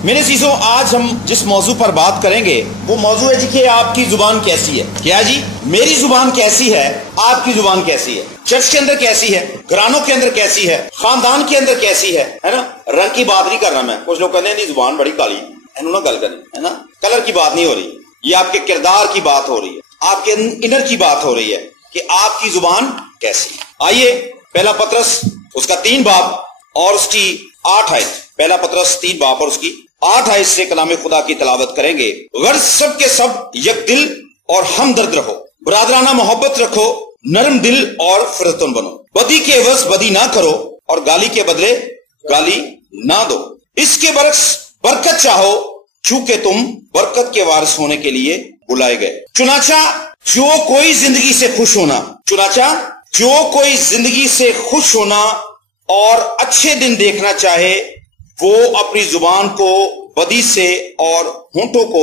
मेरे चीजों, आज हम जिस मौजू पर बात करेंगे वो मौजू है जी कि आपकी जुबान कैसी है। क्या जी? मेरी जुबान कैसी है, आपकी जुबान कैसी है, चर्च के अंदर कैसी है, घरानों के अंदर कैसी है, खानदान के अंदर कैसी है ना। रंग की बात नहीं कर रहा मैं। कुछ लोग कहते हैं नहीं जुबान बड़ी काली है ना, गल करनी है ना। कलर की बात नहीं हो रही, ये आपके किरदार की बात हो रही है, आपके इनर की बात हो रही है कि आपकी जुबान कैसी है। आइए पहला पत्रस उसका 3 बाब और उसकी 8 आयत। पहला पत्रस 3 बाब और उसकी 8 आयत से कलाम खुदा की तलावत करेंगे। गर्ज सब के सब एक दिल और हमदर्द रहो, बरादराना मोहब्बत रखो, नरम दिल और फिरतुन बनो, बदी के एवज बदी ना करो और गाली के बदले गाली ना दो। इसके बरक्स बरकत चाहो चूंकि तुम बरकत के वारिस होने के लिए बुलाए गए। चुनाचा जो कोई जिंदगी से खुश होना, चुनाचा जो कोई जिंदगी से खुश होना और अच्छे दिन देखना चाहे वो अपनी जुबान को बदी से और होंठों को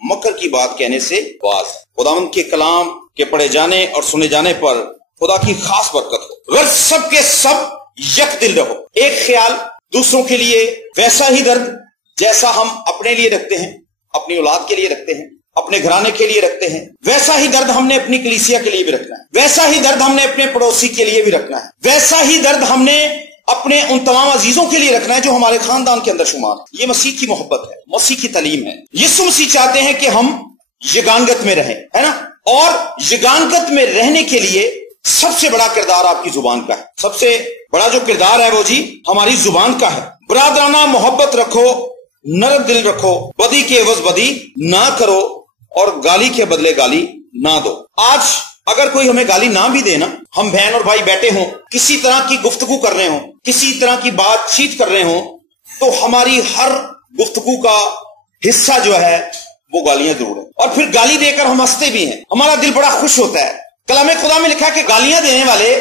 मकर की बात कहने से बाज। खुदावंद के कलाम के पढ़े जाने और सुने जाने पर खुदा की खास बरकत हो। गर्ज सब के सब एक दिल रहो, एक ख्याल, दूसरों के लिए वैसा ही दर्द जैसा हम अपने लिए रखते हैं, अपनी औलाद के लिए रखते हैं, अपने घराने के लिए रखते हैं, वैसा ही दर्द हमने अपनी कलीसिया के लिए भी रखना है, वैसा ही दर्द हमने अपने पड़ोसी के लिए भी रखना है, वैसा ही दर्द हमने अपने उन तमाम अजीजों के लिए रखना है जो हमारे खानदान के अंदर शुमार है। ये मसीह की मोहब्बत है, मसीह की तालीम है। यीशु मसीह चाहते हैं कि हम यगांगत में रहें, है ना। और यगांगत में रहने के लिए सबसे बड़ा किरदार आपकी जुबान का है। सबसे बड़ा जो किरदार है वो जी हमारी जुबान का है। बरादराना मोहब्बत रखो, नरम दिल रखो, बदी के एवज बदी ना करो और गाली के बदले गाली ना दो। आज अगर कोई हमें गाली ना भी दे ना, हम बहन और भाई बैठे हों, किसी तरह की गुफ्तगू कर रहे हों, किसी तरह की बातचीत कर रहे हों, तो हमारी हर गुफ्तगू का हिस्सा जो है वो गालियां जरूर है। और फिर गाली देकर हम हंसते भी हैं, हमारा दिल बड़ा खुश होता है। कलाम खुदा में लिखा है कि गालियां देने वाले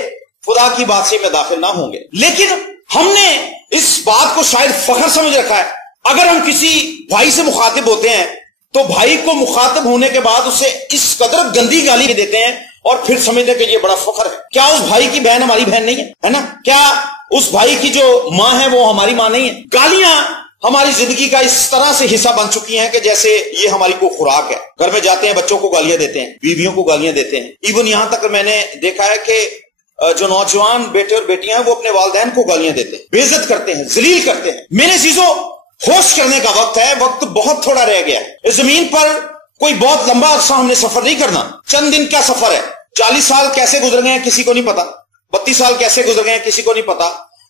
खुदा की बादशाही में दाखिल ना होंगे। लेकिन हमने इस बात को शायद फख्र समझ रखा है। अगर हम किसी भाई से मुखातिब होते हैं तो भाई को मुखातिब होने के बाद उसे इस कदर गंदी गाली देते हैं और फिर समझते कि ये बड़ा फख्र है। क्या उस भाई की बहन हमारी बहन नहीं है ना? क्या उस भाई की जो मां है वो हमारी मां नहीं है? गालियां हमारी जिंदगी का इस तरह से हिस्सा बन चुकी हैं कि जैसे ये हमारी कोई खुराक है। घर में जाते हैं, बच्चों को गालियां देते हैं, बीवियों को गालियां देते हैं। इवन यहां तक मैंने देखा है कि जो नौजवान बेटे और बेटियां हैं वो अपने वालिदैन को गालियां देते हैं, बेइज्जत करते हैं, जलील करते हैं। मेरे चीजों, होश करने का वक्त है, वक्त बहुत थोड़ा रह गया है। इस जमीन पर कोई बहुत लंबा अरसा हमने सफर नहीं करना, चंद दिन का सफर है। 40 साल कैसे गुजर गए हैं किसी को नहीं पता, 32 साल कैसे गुजर गए हैं किसी को नहीं पता।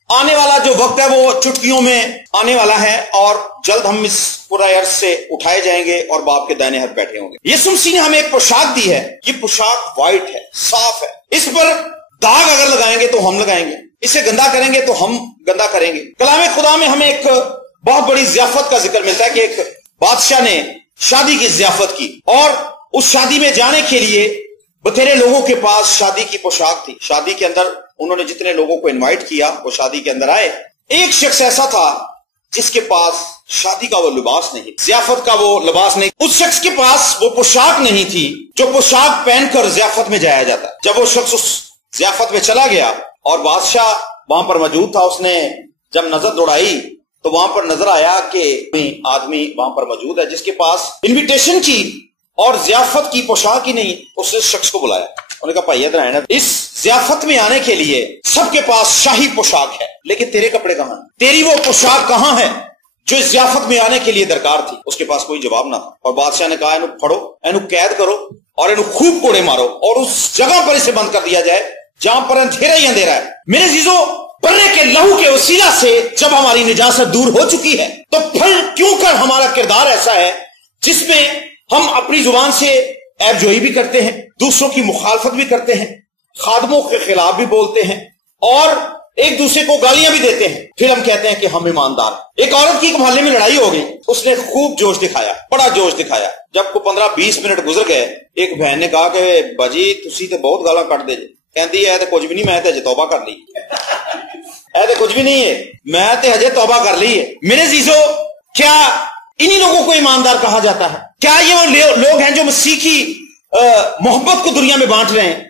आने वाला जो वक्त है वो चुटकियों में आने वाला है और जल्द हम इस पूरा अर्ज से उठाए जाएंगे और बाप के दाहिने हाथ बैठे होंगे। यीशु मसीह ने हमें एक पोशाक दी है, ये पोशाक व्हाइट है, साफ है। इस पर दाग अगर लगाएंगे तो हम लगाएंगे, इसे गंदा करेंगे तो हम गंदा करेंगे। कलाम खुदा में हमें एक बहुत बड़ी ज़ियाफत का जिक्र मिलता है कि एक बादशाह ने शादी की ज़ियाफत की और उस शादी में जाने के लिए बथेरे लोगों के पास शादी की पोशाक थी। शादी के अंदर उन्होंने जितने लोगों को इनवाइट किया वो शादी के अंदर आए। एक शख्स ऐसा था जिसके पास शादी का वो लिबास नहीं, ज़ियाफत का वो लिबास नहीं। उस शख्स के पास वो पोशाक नहीं थी जो पोशाक पहनकर ज़ियाफत में जाया जाता। जब वो शख्स उस ज़ियाफत में चला गया और बादशाह वहां पर मौजूद था, उसने जब नजर दौड़ाई तो वहां पर नजर आया कि आदमी वहां पर मौजूद है जिसके पास इनविटेशन की और ज़ियाफत की पोशाक ही नहीं। उसने शख्स को बुलाया, उन्होंने कहा भाई इधर आना, इस ज़ियाफत में आने के लिए सबके पास शाही पोशाक है, लेकिन तेरे कपड़े कहां हैं? तेरी वो पोशाक कहां है जो इस ज़ियाफत में आने के लिए दरकार थी? उसके पास कोई जवाब ना था और बादशाह ने कहा इन्हू फड़ो, इन्हू कैद करो और इन्हू खूब कोड़े मारो और उस जगह पर इसे बंद कर दिया जाए जहां पर अंधेरा ही अंधेरा है। मेरे जीजों, बर्रे के लहू के वसीला से जब हमारी निजासत दूर हो चुकी है तो फिर क्यों कर हमारा किरदार ऐसा है जिसमें हम अपनी जुबान से ऐबजोई भी करते हैं, दूसरों की मुखालफत भी करते हैं, खादमों के खिलाफ भी बोलते हैं और एक दूसरे को गालियां भी देते हैं। फिर हम कहते हैं कि हम ईमानदार हैं। एक औरत की एक मोहल्ले में लड़ाई हो गई, उसने खूब जोश दिखाया, बड़ा जोश दिखाया। जब को 15-20 मिनट गुजर गए, एक बहन ने कहा कि बाजी तुसी तो बहुत गाला कट दे। कहती है कुछ भी नहीं, मैं तो हजे तौबा कर ली। ऐसे कुछ भी नहीं है, मैं तो हजे तौबा कर ली है। मेरे जीजो, क्या इन्हीं लोगों को ईमानदार कहा जाता है? क्या ये वो लोग हैं जो मसीह की मोहब्बत को दुनिया में बांट रहे हैं,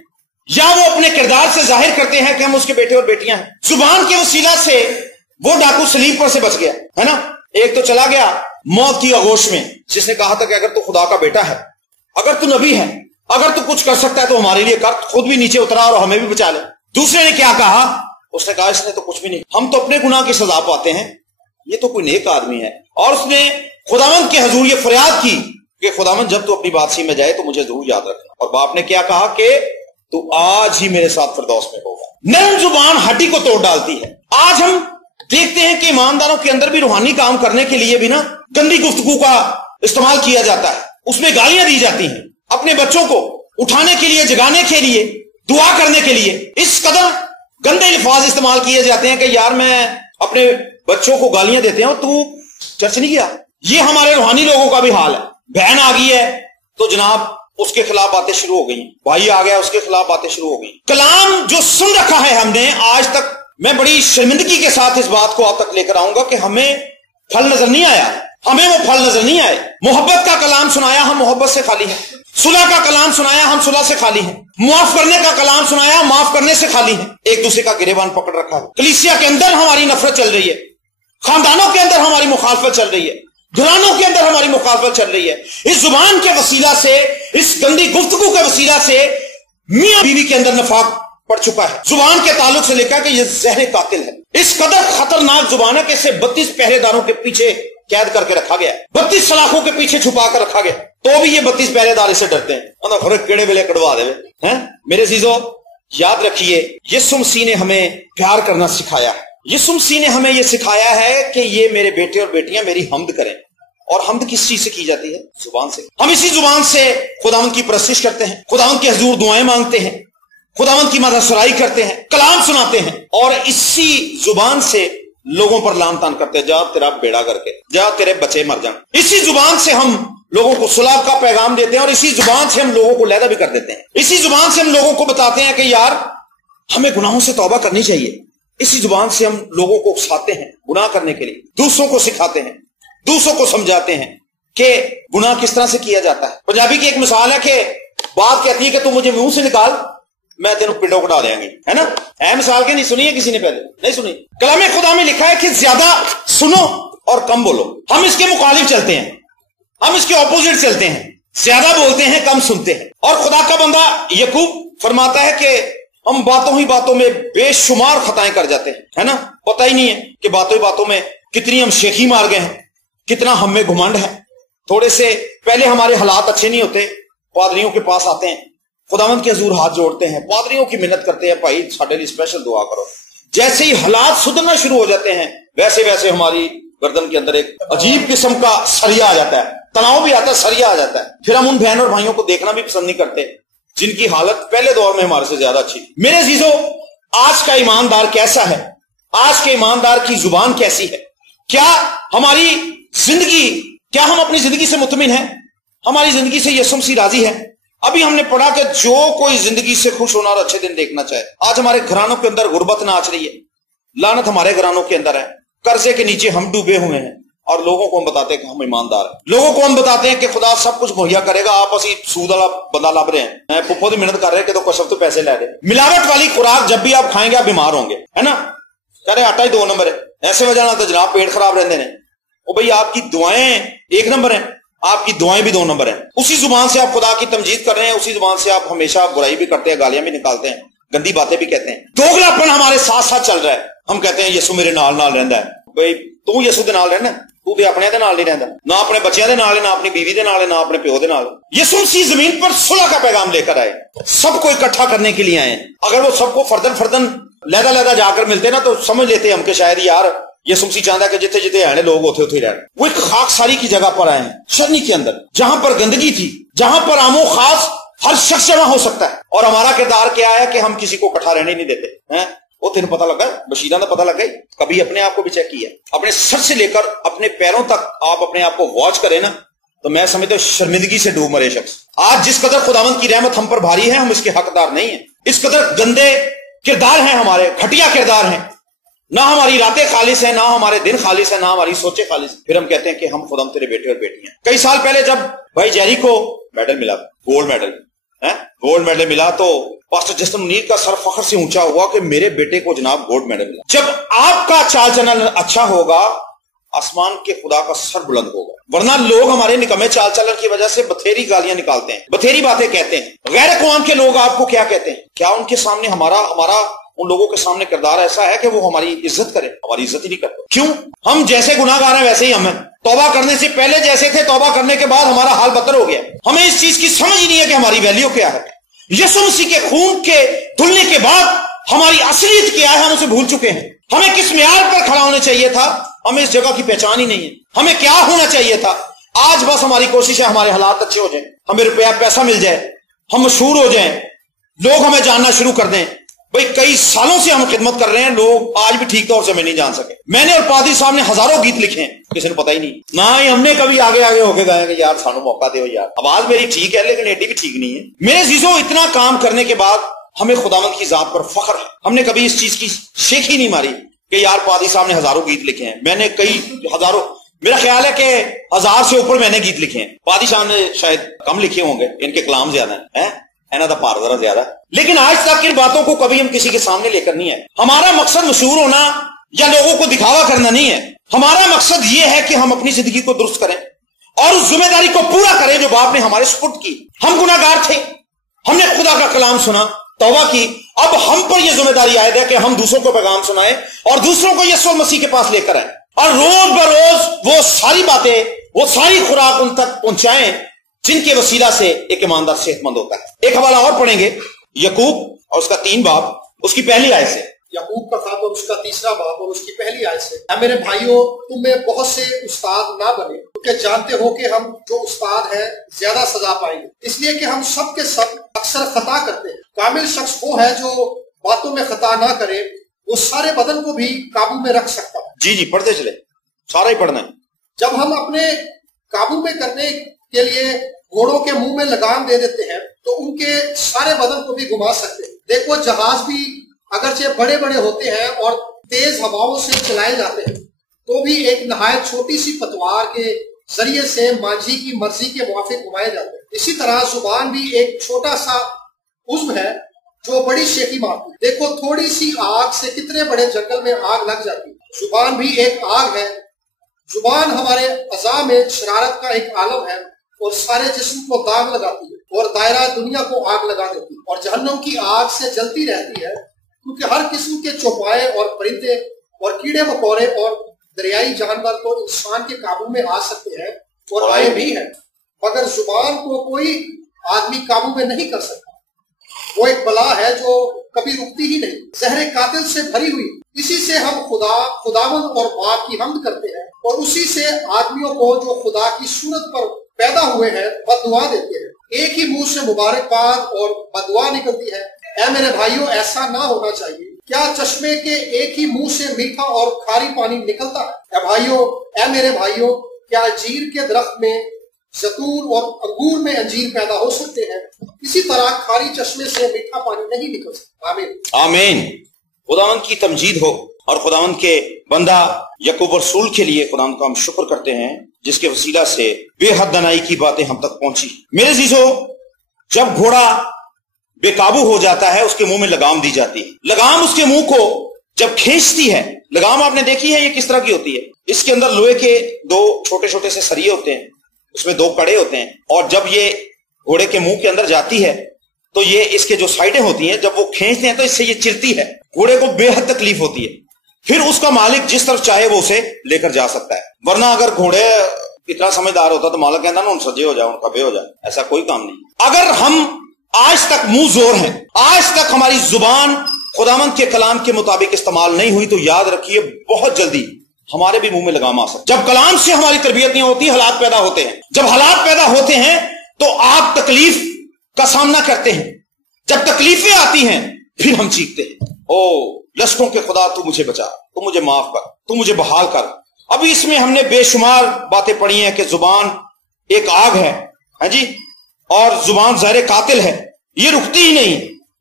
या वो अपने किरदार से जाहिर करते हैं कि हम उसके बेटे और बेटियां हैं? जुबान के वसीला से वो डाकू सलीब पर से बच गया, है ना। ایک تو چلا گیا موت کی آغوش میں، جس نے کہا تھا کہ اگر تو خدا کا بیٹا ہے، اگر تو نبی ہے، اگر تو کچھ کر سکتا ہے تو ہمارے لیے کر، خود بھی نیچے اترا اور ہمیں بھی بچا لے۔ دوسرے نے کیا کہا؟ اس نے کہا اس نے تو کچھ بھی نہیں، ہم تو اپنے گناہ کی سزا پاتے ہیں، یہ تو کوئی نیک آدمی ہے۔ اور اس نے خداوند کے حضور یہ فریاد کی کہ خداوند جب تو اپنی بادشاہی میں جائے تو مجھے ضرور یاد رکھنا۔ اور باپ نے کیا کہا کہ تو آج ہی میرے ساتھ فردوس میں ہوگا۔ نرم زبان ہڈی کو توڑ ڈالتی ہے۔ آج ہم دیکھتے ہیں کہ ایمانداروں کے اندر بھی روحانی کام کرنے کے لیے بھی نا گندی گفتگو کا استعمال کیا جاتا ہے، اس میں گالیاں دی جاتی ہیں، اپنے بچوں کو اٹھانے کے لیے، جگانے کے لیے، دعا کرنے کے لیے اس قدر گندے الفاظ استعمال کیے جاتے ہیں کہ یار میں اپنے بچوں کو گالیاں دیتے ہیں تو چرچ نہیں گیا۔ یہ ہمارے روحانی لوگوں کا بھی حال ہے۔ بہن آ گئی ہے تو جناب اس کے خلاف باتیں شروع ہو گئی، بھائی آ گیا اس کے خلاف باتیں شروع ہو گئی۔ کلام جو سن رکھا ہے ہم نے آج تک، میں بڑی شرمندگی کے ساتھ اس بات کو آپ تک لے کر آؤں گا کہ ہمیں پھل نظر نہیں آیا، ہمیں وہ پھل نظر نہیں آئے۔ محبت کا کلام سنایا، ہم محبت سے خالی ہیں۔ صلح کا کلام سنایا، ہم صلح سے خالی ہیں۔ معاف کرنے کا کلام سنایا، معاف کرنے سے خالی ہیں۔ ایک دوسرے کا گریبان پکڑ رکھا ہے۔ کلیسیا کے اندر ہماری نفرت چل رہی ہے، خاندانوں کے اندر ہماری مخالفت چل رہی ہے، گھرانوں کے اندر ہماری مخالفت چل رہی ہے۔ اس زبان کے وسیلہ سے، اس گندی گفتگو کے وسیلہ سے میاں بیوی کے اندر نفاق پڑ چکا ہے۔ زبان کے تعلق سے لکھا کہ یہ زہر قاتل ہے۔ اس قدر خطرناک زبان ہے کہ اسے 32 پہرے داروں کے پیچھے قید کر کے رکھا گیا، 32 سلاخوں کے پیچھے چھپا کر رکھا گیا، تو بھی یہ 32 پہرے دار اسے ڈرتے ہیں۔ کیڑے ویلے کڑوا دے ہیں۔ میرے عزیزو یاد رکھیے، یسوع مسیح نے ہمیں پیار کرنا سکھایا ہے۔ یسوع مسیح نے ہمیں یہ سکھایا ہے کہ یہ میرے بیٹے اور بیٹیاں میری حمد کریں۔ اور حمد کس چیز سے کی جاتی ہے؟ زبان سے۔ ہم اسی زبان سے خداوند کی پرستش کرتے ہیں، خداوند کے حضور دعائیں مانگتے ہیں، خداوند کی مدح سرائی کرتے ہیں، کلام سناتے ہیں، اور اسی زبان سے لوگوں پر لعن طعن کرتے ہیں، جا تیرا بیڑا کر کے، جا تیرے بچے مر جائیں۔ اسی زبان سے ہم لوگوں کو صلح کا پیغام دیتے ہیں، اور اسی زبان سے ہم لوگوں کو علیحدہ بھی کر دیتے ہیں۔ اسی زبان سے ہم لوگوں کو بتاتے ہیں کہ یار ہمیں گناہوں سے توبہ کرنی چاہیے۔ اسی زبان سے ہم لوگوں کو اکساتے ہیں گناہ کرنے کے لیے، دوسروں کو سکھاتے ہیں، دوسروں کو سمجھاتے ہیں کہ گناہ کس طرح سے کیا جاتا ہے۔ پنجابی کی ایک مثال ہے کہ بات کہتی ہے کہ تم مجھے منہ سے نکال، میں تینوں پنڈوں کٹا دیں گے، ہے نا؟ اے مثال کے نہیں سنی ہے کسی نے پہلے؟ نہیں سنی۔ کلام خدا میں لکھا ہے کہ زیادہ سنو اور کم بولو۔ ہم اس کے مخالف چلتے ہیں، ہم اس کے اپوزٹ چلتے ہیں، زیادہ بولتے ہیں کم سنتے ہیں۔ اور خدا کا بندہ یعقوب فرماتا ہے کہ ہم باتوں ہی باتوں میں بے شمار خطائیں کر جاتے ہیں، ہے نا؟ پتہ ہی نہیں ہے کہ باتوں ہی باتوں میں کتنی ہم شیخی مار گئے ہیں، کتنا ہم میں گھمنڈ ہے۔ تھوڑے سے پہلے ہمارے حالات اچھے نہیں ہوتے، پادریوں کے پاس آتے ہیں، خداوند کے حضور ہاتھ جوڑتے ہیں، پادریوں کی منت کرتے ہیں، بھائی ساڈے لیے اسپیشل دعا کرو۔ جیسے ہی حالات سدھرنا شروع ہو جاتے ہیں، ویسے ویسے ہماری گردن کے اندر ایک عجیب قسم کا سریا آ جاتا ہے، تناؤ بھی آتا ہے، سریا آ جاتا ہے۔ پھر ہم ان بہن اور بھائیوں کو دیکھنا بھی پسند نہیں کرتے جن کی حالت پہلے دور میں ہمارے سے زیادہ اچھی۔ میرے عزیزو، آج کا ایماندار کیسا ہے؟ آج کے ایماندار کی زبان کیسی ہے؟ کیا ہماری زندگی، کیا ہم اپنی زندگی سے مطمئن ہیں؟ ہماری زندگی سے یسوع مسیح راضی ہے؟ ابھی ہم نے پڑھا کہ جو کوئی زندگی سے خوش ہونا اور اچھے دن دیکھنا چاہے۔ آج ہمارے گھرانوں کے اندر غربت ناچ رہی ہے، لعنت ہمارے گھرانوں کے اندر ہے، قرضے کے نیچے ہم ڈوبے ہوئے ہیں، اور لوگوں کو ہم بتاتے ہیں کہ ہم ایماندار ہیں، لوگوں کو ہم بتاتے ہیں کہ خدا سب کچھ مہیا کرے گا، آپ اسی سود والا بندہ لب رہے ہیں، پپو کی محنت کر رہے ہیں کہ تو کشف تو پیسے لے رہے۔ ملاوٹ والی خوراک جب بھی آپ کھائیں گے آپ بیمار ہوں گے، ہے نا؟ کہہ رہے آٹا ہی 2 نمبر ہے، ایسے وجہ نہ تو جناب پیٹ خراب رہتے ہیں۔ او بھئی آپ کی دعائیں 1 نمبر ہیں، آپ کی دعائیں بھی 2 نمبر ہیں۔ اسی زبان سے آپ خدا کی تمجید کر رہے ہیں، اسی زبان سے آپ ہمیشہ برائی بھی کرتے ہیں، گالیاں بھی نکالتے ہیں، گندی باتیں بھی کہتے ہیں۔ دوگلاپن ہمارے ساتھ ساتھ چل رہا ہے۔ ہم کہتے ہیں یسوع میرے نال نال رہندا ہے۔ بھئی تو یسوع دے نال رہنا، تو تے اپنے دے نال نہیں رہندا، نہ اپنے بچیاں دے نال ہے، نہ اپنی بیوی دے نال ہے، نہ اپنے پیو دے نال۔ یسوع مسیح زمین پر صلح کا پیغام لے کر آئے، سب کو اکٹھا کرنے کے لیے آئے ہیں۔ اگر وہ سب کو فردن فردن لیدا لیدا جا کر ملتے نا تو سمجھ لیتے ہم کہ شاید یار یسوع مسیح چاہتا ہے کہ جتنے جتنے آنے لوگ ہوتے ہوتے ہی رہنے۔ وہ ایک خاک ساری کی جگہ پر آئے ہیں، شرنی کے اندر، جہاں پر گندگی تھی، جہاں پر عام و خاص ہر شخص جمع ہو سکتا ہے۔ اور ہمارا کردار کیا ہے کہ ہم کسی کو اکٹھا رہنے نہیں دیتے ہیں۔ وہ تین پتہ لگا، بشیرہ نے پتہ لگا، کبھی اپنے آپ کو بھی چیک کیا، اپنے سر سے لے کر اپنے پیروں تک آپ اپنے آپ کو واچ کریں نا تو میں سمجھتا ہوں شرمندگی سے ڈوب مرے شخص۔ آج جس قدر خداوند کی رحمت ہم پر بھاری ہے، ہم اس کے حقدار نہیں ہیں۔ اس قدر گندے کردار ہیں ہمارے، گھٹیا کردار ہیں، نہ ہماری راتیں خالص ہیں، نہ ہمارے دن خالص ہیں، نہ ہماری سوچیں خالص ہیں، پھر ہم کہتے ہیں کہ ہم خدا تیرے بیٹے اور بیٹیاں۔ کئی سال پہلے جب بھائی جیری کو میڈل ملا، گولڈ میڈل ملا، تو پاسٹر جسٹن منیر کا سر فخر سے اونچا ہوا کہ میرے بیٹے کو جناب گولڈ میڈل ملا۔ جب آپ کا چال چلن اچھا ہوگا आसमान के खुदा का सर बुलंद होगा। वरना लोग हमारे निकम्मे चाल चलन की वजह से बथेरी गालियां निकालते हैं, बथेरी बातें कहते हैं। गैर अक़वाम के लोग आपको क्या कहते हैं? क्या उनके सामने हमारा उन लोगों के सामने किरदार ऐसा है कि वो हमारी इज्जत करें? हमारी इज्जत ही नहीं करते। क्यों? हम जैसे गुनाहगार हैं वैसे ही हम हैं। तौबा करने से पहले जैसे थे, तौबा करने के बाद हमारा हाल बदतर हो गया। हमें इस चीज की समझ ही नहीं है कि हमारी वैल्यू क्या है। यीशु मसीह के खून के धुलने के बाद हमारी असलियत क्या है, हम उसे भूल चुके हैं। हमें किस मियार पर खड़ा होना चाहिए था, हमें इस जगह की पहचान ही नहीं है। हमें क्या होना चाहिए था? आज बस हमारी कोशिश है हमारे हालात अच्छे हो जाएं, हमें रुपया पैसा मिल जाए, हम मशहूर हो जाएं, लोग हमें जानना शुरू कर दें। भाई कई सालों से हम खिदमत कर रहे हैं, लोग आज भी ठीक तौर से हमें नहीं जान सके। मैंने और पादरी साहब ने हजारों गीत लिखे हैं, किसी ने पता ही नहीं, ना ही हमने कभी आगे आगे होके गाए कि यार सानू मौका दो यार। आवाज मेरी ठीक है लेकिन एडी भी ठीक नहीं है। मेरे जीजो, इतना काम करने के बाद हमें खुदावंद की जात पर फख्र है। हमने कभी इस चीज की शेख ही नहीं मारी कि यार पादरी साहब ने हजारों गीत लिखे हैं। मैंने कई हजारों, मेरा ख्याल है कि 1000 से ऊपर मैंने गीत लिखे हैं। पादरी साहब ने शायद कम लिखे होंगे, इनके कलाम ज्यादा है, एना दा पार जरा ज्यादा। लेकिन आज तक इन बातों को कभी हम किसी के सामने लेकर नहीं है। हमारा मकसद मशहूर होना या लोगों को दिखावा करना नहीं है। हमारा मकसद यह है कि हम अपनी जिंदगी को दुरुस्त करें और उस जिम्मेदारी को पूरा करें जो बाप ने हमारे सुपुर्द की। हम गुनाहगार थे, हमने खुदा का कलाम सुना, तौबा की, अब हम पर यह जिम्मेदारी आयद है कि हम दूसरों को पैगाम सुनाएं और दूसरों को यीशु मसीह के पास लेकर आए और रोज बरोज वो सारी बातें, वो सारी खुराक उन तक पहुंचाएं जिनके वसीला से एक ईमानदार सेहतमंद होता है। एक हवाला और पढ़ेंगे, यकूब और उसका 3 बाब, उसकी पहली आयत से। यकूब का खात और उसका 3रा बाब और उसकी पहली आयत से। ऐ मेरे भाइयों, तुम में बहुत से उस्ताद ना बने, क्योंकि जानते हो कि हम जो उस्ताद हैं ज्यादा सजा पाएंगे, इसलिए कि हम सब के सब अक्सर खता करते हैं। कामिल शख्स वो है जो बातों में खता ना करे, वो सारे बदन को भी काबू में रख सकता है। जी पढ़ते चले, सारा ही पढ़ना है। जब हम अपने काबू में करने के लिए घोड़ों के मुंह में लगाम दे देते हैं तो उनके सारे बदन को भी घुमा सकते हैं। देखो, जहाज भी अगरचे बड़े बड़े होते हैं और तेज हवाओं से चलाए जाते हैं, तो भी एक नहायत छोटी सी पतवार के जरिए से मांझी की मर्जी के मुआफिक घुमाए जाते हैं। इसी तरह जुबान भी एक छोटा सा उज़्व है जो बड़ी शेखी मारती है। देखो, थोड़ी सी आग से कितने बड़े जंगल में आग लग जाती है। जुबान भी एक आग है। जुबान हमारे अज़ा में शरारत का एक आलम है और सारे जिस्म को दाग लगाती है और दायरा दुनिया को आग लगा देती है और जहन्नम की आग से जलती रहती है, क्योंकि हर किस्म के चौपाए और परिंदे और कीड़े मकोड़े और दरियाई जानवर तो इंसान के काबू में आ सकते हैं और आए भी हैं, मगर जुबान को कोई आदमी काबू में नहीं कर सकता। वो एक बला है जो कभी रुकती ही नहीं, जहर कातिल से भरी हुई। इसी से हम खुदावंद और बाप की हम्द करते हैं और उसी से आदमियों को जो खुदा की सूरत पर पैदा हुए हैं बददुआ देते हैं। एक ही मुंह से मुबारकबाद और बददुआ निकलती है। ऐ मेरे भाइयों, ऐसा ना होना चाहिए। क्या चश्मे के एक ही मुंह से मीठा और खारी पानी निकलता है? ऐ मेरे भाइयों, क्या अंजीर के दरख्त में जैतून और अंगूर में अंजीर पैदा हो सकते हैं? इसी तरह खारी चश्मे से मीठा पानी नहीं निकल सकता। आमीन आमीन। खुदावंद की तमजीद हो और खुदावंद के बंदा यकूब रसूल के लिए खुदावंद का हम शुक्र करते हैं जिसके वसीला से बेहद दनाई की बातें हम तक पहुंची। मेरे जीजो, जब घोड़ा बेकाबू हो जाता है उसके मुंह में लगाम दी जाती है। लगाम उसके मुंह को जब खींचती है, लगाम आपने देखी है ये किस तरह की होती है? इसके अंदर लोहे के 2 छोटे छोटे से सरिये होते हैं, उसमें 2 कड़े होते हैं और जब ये घोड़े के मुंह के अंदर जाती है तो ये इसके जो साइडें होती हैं, जब वो खींचते हैं तो इससे ये चिरती है। घोड़े को बेहद तकलीफ होती है। फिर उसका मालिक जिस तरफ चाहे वो उसे लेकर जा सकता है, वरना अगर घोड़े इतना समझदार होता तो मालिक कहता ना उन सजे हो जाए, उन कबे हो जाए, ऐसा कोई काम नहीं। अगर हम आज तक मुंह जोर हैं, आज तक हमारी जुबान खुदावंद के कलाम के मुताबिक इस्तेमाल नहीं हुई, तो याद रखिए बहुत जल्दी हमारे भी मुंह में लगाम आ सकता। जब कलाम से हमारी तरबियत नहीं होती, हालात पैदा होते हैं। जब हालात पैदा होते हैं तो आप तकलीफ का सामना करते हैं। जब तकलीफें आती हैं फिर हम चीखते हैं, ओ लश्कों के खुदा तू मुझे बचा, तू मुझे माफ कर, तू मुझे बहाल कर। अभी इसमें हमने बेशुमार बातें पढ़ी हैं कि जुबान एक आग है जी, और जुबान ज़हर कातिल है, ये रुकती ही नहीं।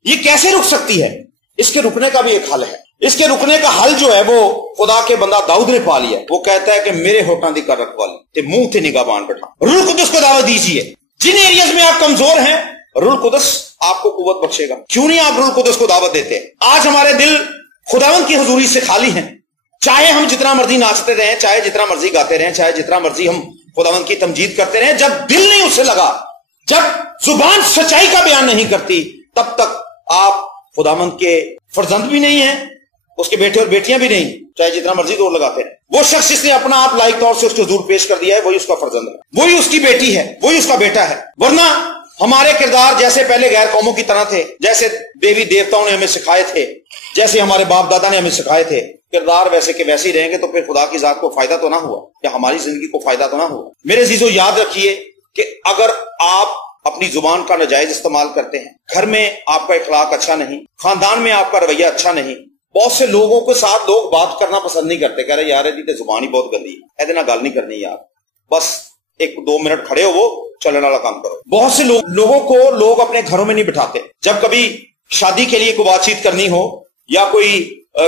ये कैसे रुक सकती है? इसके रुकने का भी एक हल है। इसके रुकने का हल जो है वो खुदा के बंदा दाऊद ने पा लिया। वो कहता है कि मेरे होठां दी कर रखवाली ते मुंह ते निगाह बान बैठा। रूह कुदस को दावत दीजिए। जिन एरियाज में आप कमजोर हैं, रूह कुदस आपको कुव्वत बख्शेगा। क्यों नहीं आप रूह कुदस को दावत देते? आज हमारे दिल खुदावंद की हुजूरी से खाली हैं, चाहे हम जितना मर्जी नाचते रहें, चाहे जितना मर्जी गाते रहें, चाहे जितना मर्जी हम खुदावंद की तमजीद करते रहें, जब दिल नहीं उससे लगा, जब जुबान सच्चाई का बयान नहीं करती, तब तक आप खुदावंद के फर्जंद भी नहीं हैं, उसके बेटे और बेटियां भी नहीं, चाहे जितना मर्जी दौड़ लगाते हैं। वो शख्स जिसने अपना आप लायक तौर से उसके हुजूर पेश कर दिया है, वही उसका फर्जंद है, वही उसकी बेटी है, वही उसका बेटा है। वरना हमारे किरदार जैसे पहले गैर कौमों की तरह थे, जैसे देवी देवताओं ने हमें सिखाए थे, जैसे हमारे बाप दादा ने हमें सिखाए थे, किरदार वैसे के वैसे ही रहेंगे, तो फिर खुदा की जात को फायदा तो ना हुआ, या हमारी जिंदगी को फायदा तो ना हुआ। मेरे अजीजों, याद रखिए कि अगर आप अपनी जुबान का नाजायज इस्तेमाल करते हैं, घर में आपका इखलाक अच्छा नहीं, खानदान में आपका रवैया अच्छा नहीं, बहुत से लोगों के साथ लोग बात करना पसंद नहीं करते, कह रहे यार जी तो जुबान ही बहुत गंदी है, ऐसे ना गल नहीं करनी यार, बस 1-2 मिनट खड़े हो, वो चलने वाला काम करो। बहुत से लोगों को लोग अपने घरों में नहीं बिठाते। जब कभी शादी के लिए कोई बातचीत करनी हो या कोई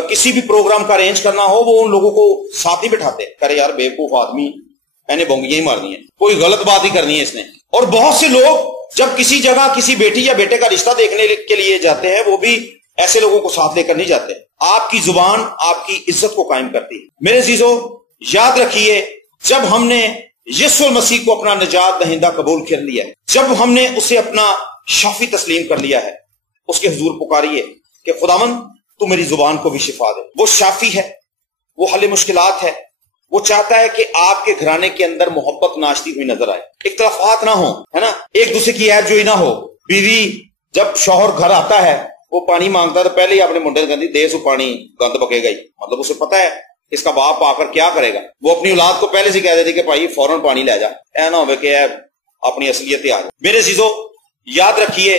किसी भी प्रोग्राम का अरेंज करना हो, वो उन लोगों को साथ नहीं बिठाते, कह रहे यार बेवकूफ आदमी, मैंने बोंगियां ही मारनी है, कोई गलत बात ही करनी है इसने। और बहुत से लोग जब किसी जगह किसी बेटी या बेटे का रिश्ता देखने के लिए जाते हैं, वो भी ऐसे लोगों को साथ लेकर नहीं जाते। आपकी जुबान आपकी इज्जत को कायम करती है। मेरे अजीजों, याद रखिए, जब हमने यीशु मसीह को अपना निजात दहिंदा कबूल कर लिया है, जब हमने उसे अपना शाफी तस्लीम कर लिया है, उसके हुजूर पुकारिए कि खुदावंद तू मेरी जुबान को भी शिफा दे। वो शाफी है, वो हल मुश्किलात है, वो चाहता है कि आपके घराने के अंदर मोहब्बत नाचती हुई नजर आए, इख्तलाफात ना हो, है ना, एक दूसरे की ऐब जोई ना हो। बीवी जब शौहर घर आता है, वो पानी मांगता है तो पहले ही अपने मुंडे कहती दे सो पानी, गंद बकेगा ही, मतलब उसे पता है इसका बाप आकर क्या करेगा। वो अपनी औलाद को पहले से कह देती कि भाई फौरन पानी ले जा, ऐ ना हो कि अपनी असलियत आ जाए। मेरे अजीजों, याद रखिए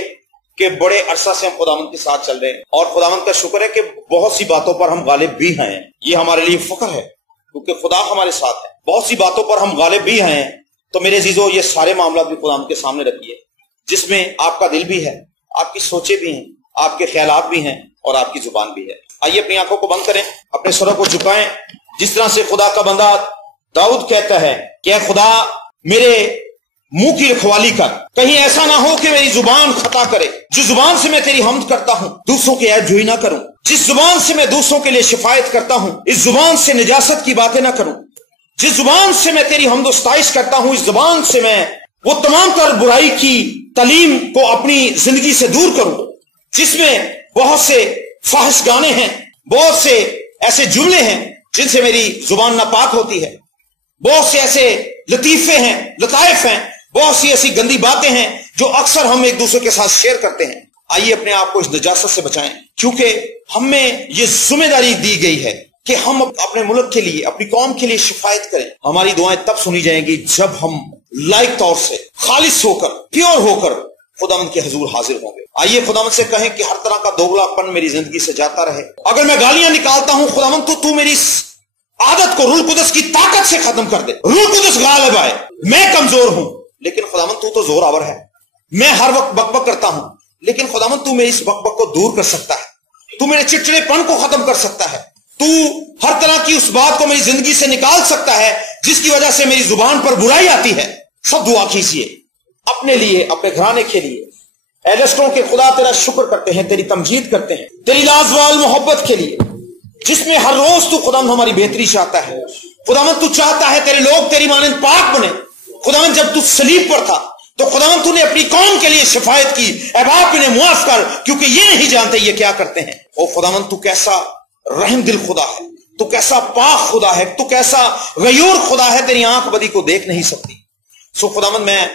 कि बड़े अरसा से हम खुदावंद के साथ चल रहे हैं, और खुदावंद का शुक्र है कि बहुत सी बातों पर हम गालिब भी हैं। ये हमारे लिए फख्र है क्योंकि खुदा हमारे साथ है। बहुत सी बातों पर हम गालिब भी हैं। तो मेरे अजीजों, ये सारे मामला भी खुदावंद के सामने रखिए, जिसमें आपका दिल भी है, आपकी सोचें भी हैं, आपके ख्यालात भी हैं और आपकी जुबान भी है। आइए अपनी आंखों को बंद करें, अपने सरों को झुकाएं, जिस तरह से खुदा का बंदा दाऊद कहता है कि खुदा मेरे मुंह की रखवाली कर, कहीं ऐसा ना हो कि मेरी जुबान खता करे। जिस जुबान से मैं तेरी हमद करता हूं, दूसरों की ऐब जोई ना करूं। जिस जुबान से मैं दूसरों के लिए शिफायत करता हूं, इस जुबान से निजासत की बातें ना करूं। जिस जुबान से मैं तेरी हमद इस्ताइश करता हूं, इस जुबान से मैं वो तमाम तर बुराई की तालीम को अपनी जिंदगी से दूर करूं, जिसमें बहुत से फाहिश गाने हैं, बहुत से ऐसे जुमले हैं जिनसे मेरी जुबान नापाक होती है, बहुत से ऐसे लतीफे हैं, लताइफ हैं, बहुत सी ऐसी गंदी बातें हैं जो अक्सर हम एक दूसरे के साथ शेयर करते हैं। आइए अपने आप को इस नजासत से बचाएं, क्योंकि हमें ये जिम्मेदारी दी गई है कि हम अपने मुल्क के लिए, अपनी कौम के लिए शिफायत करें। हमारी दुआएं तब सुनी जाएंगी जब हम लायक तौर से, खालिस होकर, प्योर होकर खुदावंद के हुजूर हाजिर होंगे। आइए खुदावंद से कहें कि हर तरह का दोगलापन मेरी जिंदगी से जाता रहे। अगर मैं गालियां निकालता हूं, खुदावंद तो तू मेरी आदत को रूह कुदस की ताकत से खत्म कर दे। रूह कुदस गालिब आए। मैं कमजोर हूं, लेकिन खुदावंद तू तो जोर आवर है। मैं हर वक्त बकबक करता हूं, लेकिन खुदावंद तू मेरी इस बकबक को दूर कर सकता है। तू मेरे चिड़चिड़ेपन को खत्म कर सकता है। तू हर तरह की उस बात को मेरी जिंदगी से निकाल सकता है जिसकी वजह से मेरी जुबान पर बुराई आती है। सब दुआ कीजिए अपने लिए, अपने घराने के लिए। एलस्टों के खुदा तेरा शुक्र करते हैं, तेरी तमजीद करते हैं, तेरी लाजवाल मोहब्बत के लिए, जिसमें हर रोज तू खुदावंद हमारी बेहतरी चाहता है। खुदावंद तू चाहता है तेरे लोग तेरी मानंद पाक बने। खुदावंद जब तू सलीब पर था तो खुदावंद तूने अपनी कौम के लिए शिफायत की, ऐ बाप इन्हें मुआफ कर क्योंकि ये नहीं जानते ये क्या करते हैं। ओ खुदावंद तू कैसा रहम दिल खुदा है, तू कैसा पाक खुदा है, तू कैसा गयूर खुदा है, तेरी आंख बदी को देख नहीं सकती। सो खुदावंद मैं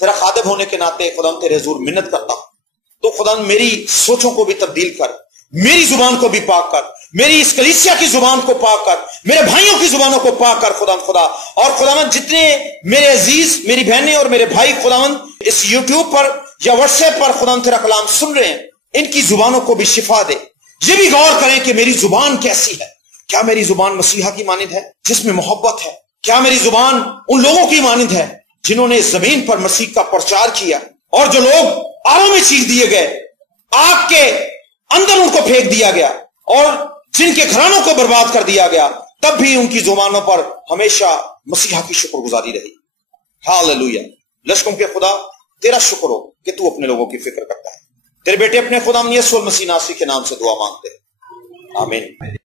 तेरा खादिम होने के नाते खुदावंद तेरे हुजूर मिन्नत करता हूं, तो खुदावंद मेरी सोचों को भी तब्दील कर, मेरी जुबान को भी पाक कर, मेरी इस कलीसिया की जुबान को पाक कर, मेरे भाइयों की जुबानों को पाक कर खुदावंद खुदा। और खुदावंद जितने मेरे अजीज, मेरी बहनें और मेरे भाई खुदावंद इस यूट्यूब पर या व्हाट्सएप पर खुदावंद तेरा कलाम सुन रहे हैं, इनकी जुबानों को भी शिफा दे। ये भी गौर करें कि मेरी जुबान कैसी है। क्या मेरी जुबान मसीहा की मानिंद है जिसमें मोहब्बत है? क्या मेरी जुबान उन लोगों की मानिंद है जिन्होंने जमीन पर मसीह का प्रचार किया, और जो लोग आगों में चीर दिए गए, आग के अंदर उनको फेंक दिया गया, और जिनके घरानों को बर्बाद कर दिया गया, तब भी उनकी जुबानों पर हमेशा मसीहा की शुक्रगुजारी रही। हालेलुया। लश्कों के खुदा तेरा शुक्र हो कि तू अपने लोगों की फिक्र करता है। तेरे बेटे अपने खुदा यीशु मसीह नासरी के नाम से दुआ मांगते हैं, आमीन।